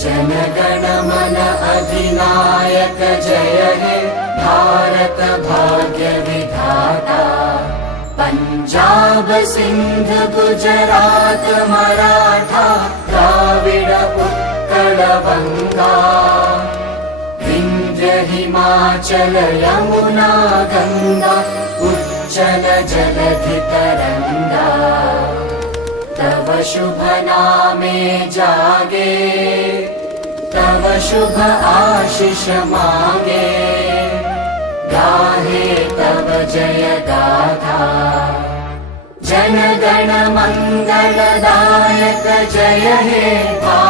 जनगण मन अधिनायक जय हे भारत भाग्य विधाता। पंजाब सिंध गुजरात मराठा द्राविड़ उत्कल बंगा। विंध्य हिमाचल यमुना गंगा उच्चल जलधि तरंगा। तव शुभ नामे जागे तव शुभ आशीष मांगे। गाहे तव जय गाथा जनगण मंगलदायक जय हे भारत